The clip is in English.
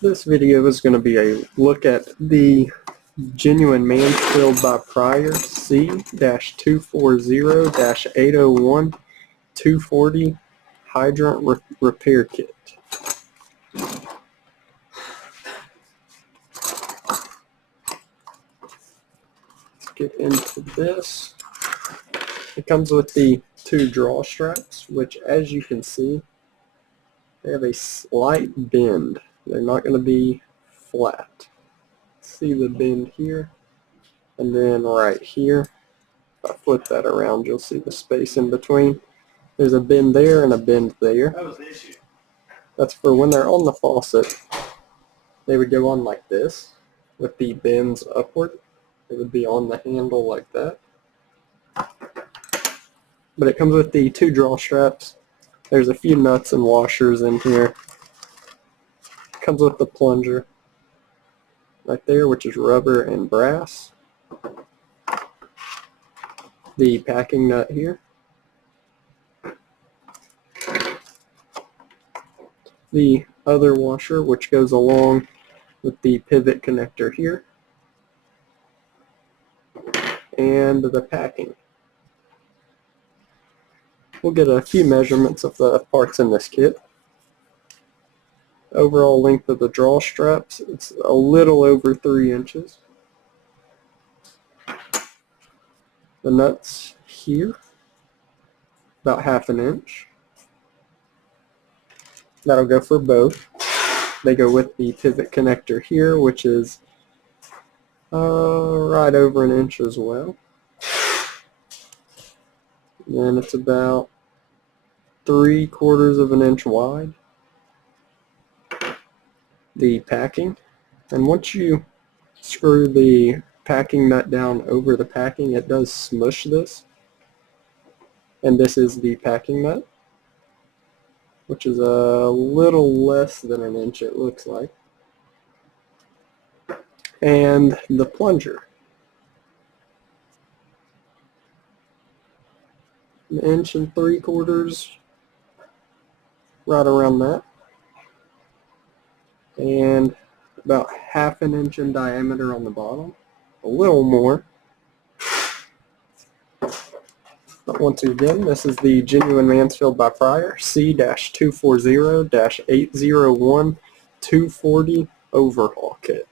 This video is going to be a look at the genuine Mansfield by Prier C-240-801 240 hydrant repair kit. Let's get into this. It comes with the two draw straps, which, as you can see, they have a slight bend. They're not going to be flat. See the bend here, and then right here. If I flip that around, you'll see the space in between. There's a bend there and a bend there. That was the issue. That's for when they're on the faucet. They would go on like this, with the bends upward. It would be on the handle like that. But it comes with the two draw straps. There's a few nuts and washers in here. It comes with the plunger right there, which is rubber and brass. The packing nut here. The other washer, which goes along with the pivot connector here. And the packing. We'll get a few measurements of the parts in this kit. Overall length of the draw straps, it's a little over 3 inches. The nuts here, about 1/2 inch. That'll go for both. They go with the pivot connector here, which is right over 1 inch as well. And it's about 3/4 of an inch wide. The packing, and once you screw the packing nut down over the packing, it does smush this. And this is the packing nut, which is a little less than 1 inch, it looks like. And the plunger. 1 3/4 inches, right around that. And about 1/2 inch in diameter on the bottom, a little more. But once again, this is the genuine Mansfield by Prier C-240-801 240 overhaul kit.